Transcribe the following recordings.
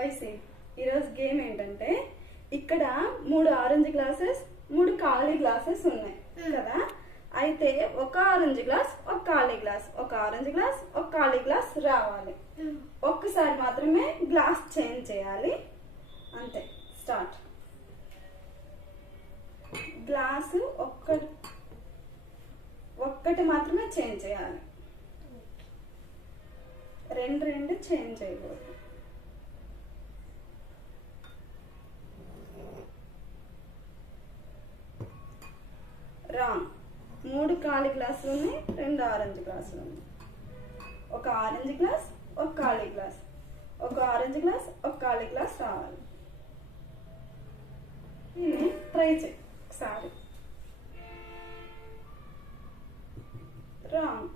వైసీ ఈరోజు గేమ్ ఏంటంటే ఇక్కడ 3 ఆరెంజ్ గ్లాసెస్ 3 ఖాళీ గ్లాసెస్ ఉన్నాయి కదా. అయితే ఒక ఆరెంజ్ గ్లాస్ ఒక ఖాళీ గ్లాస్, ఒక ఆరెంజ్ గ్లాస్ ఒక ఖాళీ గ్లాస్ రావాలి. ఒక్కసారి మాత్రమే గ్లాస్ చేంజ్ చేయాలి, అంతే. స్టార్ట్. గ్లాసు ఒక్కటి మాత్రమే చేంజ్ చేయాలి, రెండు చేంజ్ చేయకూడదు. రాంగ్. 3 ఖాళీ గ్లాసులు ఉన్నాయి, 2 ఆరెంజ్ గ్లాసులు ఉన్నాయి. ఒక ఆరెంజ్ గ్లాస్ ఒక ఖాళీ గ్లాస్, ఒక ఆరెంజ్ గ్లాస్ ఒక ఖాళీ గ్లాస్ రావాలి. దీన్ని ట్రై చేయి ఒకసారి. రాంగ్.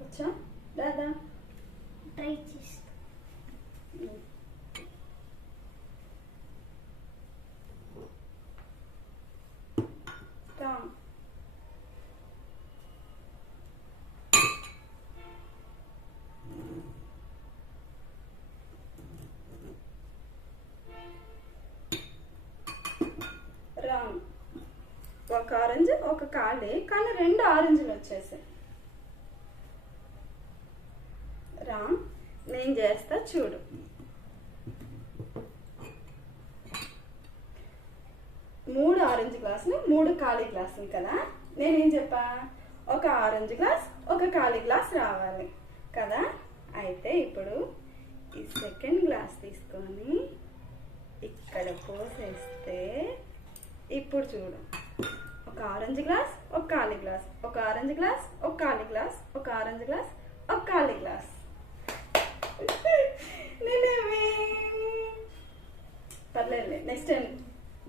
వచ్చా దాదా? ట్రై చేస్తా. రాంగ్. రాంగ్. ఒక ఆరెంజ్ ఒక ఖాళీ, కానీ 2 ఆరెంజ్లు వచ్చేసాయి. రాంగ్. నేను చేస్తా చూడు. మూడు ఆరెంజ్ గ్లాసులు 3 ఖాళీ గ్లాసులు కదా. నేనేం చెప్పా? ఒక ఆరెంజ్ గ్లాస్ ఒక ఖాళీ గ్లాస్ రావాలి కదా. అయితే ఇప్పుడు ఈ సెకండ్ గ్లాస్ తీసుకొని ఇక్కడ పోసేస్తే ఇప్పుడు చూడు, ఒక ఆరెంజ్ గ్లాస్ ఒక ఖాళీ గ్లాస్, ఒక ఆరెంజ్ గ్లాస్ ఒక ఖాళీ గ్లాస్, ఒక ఆరెంజ్ గ్లాస్ ఒక ఖాళీ గ్లాస్. పర్లేదు, నెక్స్ట్ టైం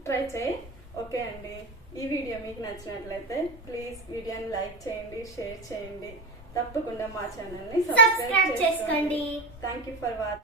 ట్రై చేయి. ఓకే అండి, ఈ వీడియో మీకు నచ్చినట్లయితే ప్లీజ్ వీడియోని లైక్ చేయండి, షేర్ చేయండి. తప్పకుండా మా ఛానల్ని సబ్స్క్రైబ్ చేసుకోండి. Thank you for watching.